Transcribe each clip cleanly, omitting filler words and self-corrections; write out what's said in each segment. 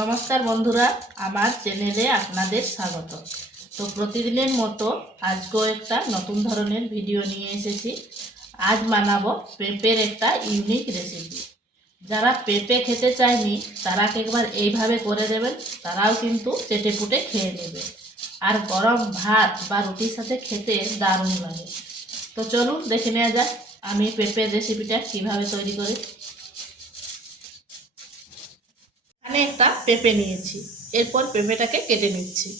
নমস্কার বন্ধুরা, আমার চ্যানেলে আপনাদের স্বাগত। তো প্রতিদিনের মতো আজকেও একটা নতুন ধরনের ভিডিও নিয়ে এসেছি। আজ বানাবো পেঁপের একটা ইউনিক রেসিপি। যারা পেঁপে খেতে চায়নি তারা একবার এইভাবে করে দেবেন, তারাও কিন্তু চেটেপুটে খেয়ে নেবে। আর গরম ভাত বা রুটির সাথে খেতে দারুণ লাগে। তো চলুন দেখে নেওয়া যাক আমি পেঁপের রেসিপিটা কিভাবে তৈরি করি। এখানে একটা পেঁপে নিয়েছি, এরপর পেঁপেটাকে কেটে নিচ্ছি।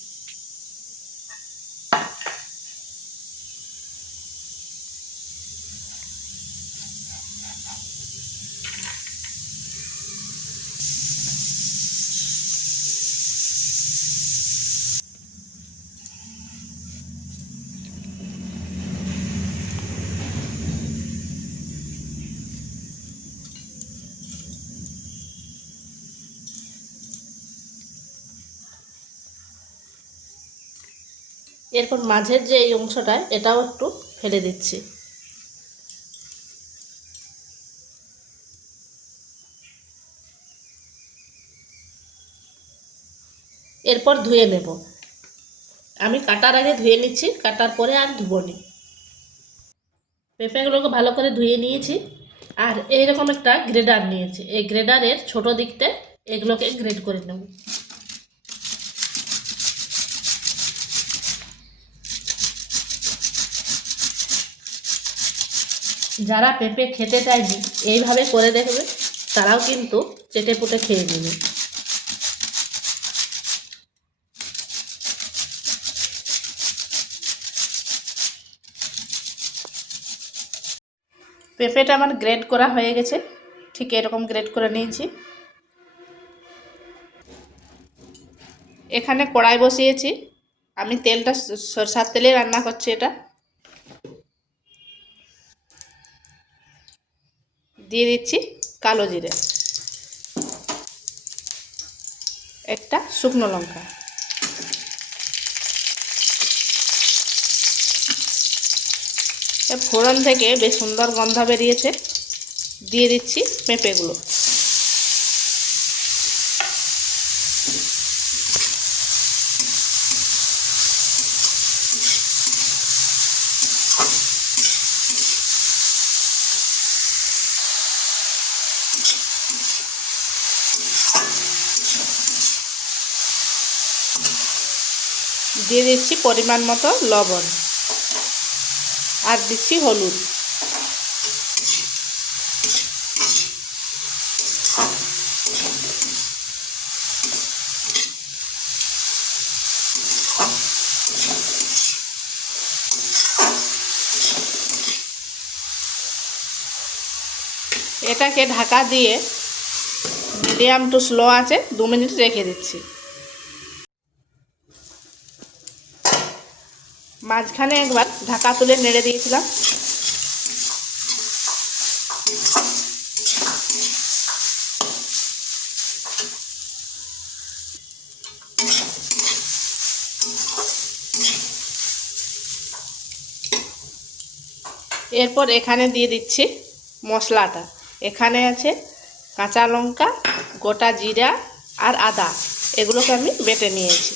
এরপর মাঝের যে এই অংশটা এটাও একটু ফেলে দিচ্ছি। এরপর ধুয়ে নেব। আমি কাটার আগে ধুয়ে নিচ্ছি, কাটার পরে আর ধুবো নি। পেঁপেগুলোকে ভালো করে ধুয়ে নিয়েছি। আর এইরকম একটা গ্রেডার নিয়েছি, এই গ্রেডারের ছোট দিকটা এগুলোকে গ্রেড করে নেব। যারা পেঁপে খেতে চায়নি এইভাবে করে দেখবে, তারাও কিন্তু চেটেপুটে খেয়ে নেবে। পেঁপেটা আমার গ্রেড করা হয়ে গেছে, ঠিক এরকম গ্রেড করে নিয়েছি। এখানে কড়াই বসিয়েছি, আমি তেলটা সরষের তেলে রান্না করছি। এটা দিয়ে দিচ্ছি কালো জিরে, একটা শুকনো লঙ্কা, ফোড়ন থেকে বেশ সুন্দর গন্ধ বেরিয়েছে। দিয়ে দিচ্ছি পেঁপেগুলো। দিয়ে দিচ্ছি পরিমাণ মতো লবণ, আর দিচ্ছি হলুদ। এটাকে ঢাকা দিয়ে মিডিয়াম টু স্লো আছে 2 মিনিট রেখে দিচ্ছি। মাঝখানে একবার ঢাকা তুলে নেড়ে দিয়েছিলাম। এরপর এখানে দিয়ে দিচ্ছি মশলাটা। এখানে আছে কাঁচা লঙ্কা, গোটা জিরা আর আদা, এগুলোকে আমি বেটে নিয়েছি।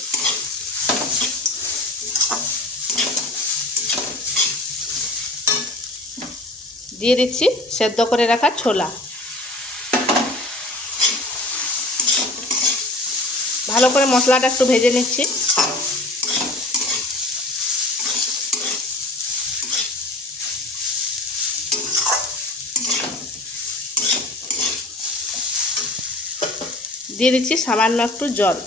দিয়ে দিচ্ছি সেদ্ধ করে রাখা ছোলা। ভালো করে মশলাটা একটু ভেজে নিচ্ছি। দিয়ে দিচ্ছি সামান্য একটু জল।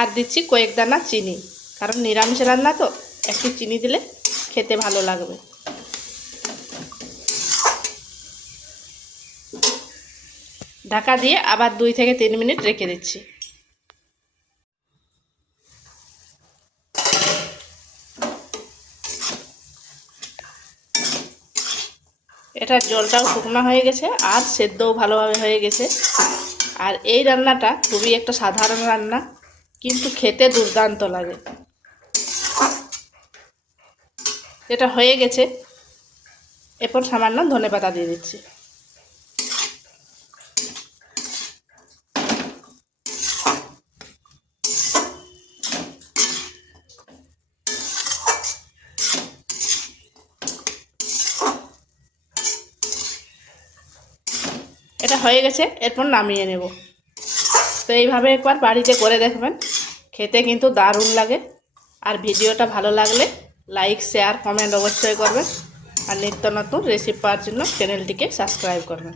আর দিচ্ছি কয়েক দানা চিনি, কারণ নিরামিষ রান্না তো একটু চিনি দিলে খেতে ভালো লাগবে। ঢাকা দিয়ে আবার 2 থেকে 3 মিনিট রেখে দিচ্ছি। এটার জলটাও শুকনো হয়ে গেছে আর সেদ্ধও ভালোভাবে হয়ে গেছে। আর এই রান্নাটা খুবই একটা সাধারণ রান্না, কিন্তু খেতে দুর্দান্ত লাগে। এটা হয়ে গেছে, এরপর সামান্য ধনেপাতা দিয়ে দিচ্ছি। এটা হয়ে গেছে, এরপর নামিয়ে নেব। তো এইভাবে একবার বাড়িতে করে দেখবেন, খেতে কিন্তু দারুণ লাগে। আর ভিডিওটা ভালো লাগলে লাইক, শেয়ার, কমেন্ট অবশ্যই করবেন। আর নিত্য নতুন রেসিপি পাওয়ার জন্য চ্যানেলটিকে সাবস্ক্রাইব করবেন।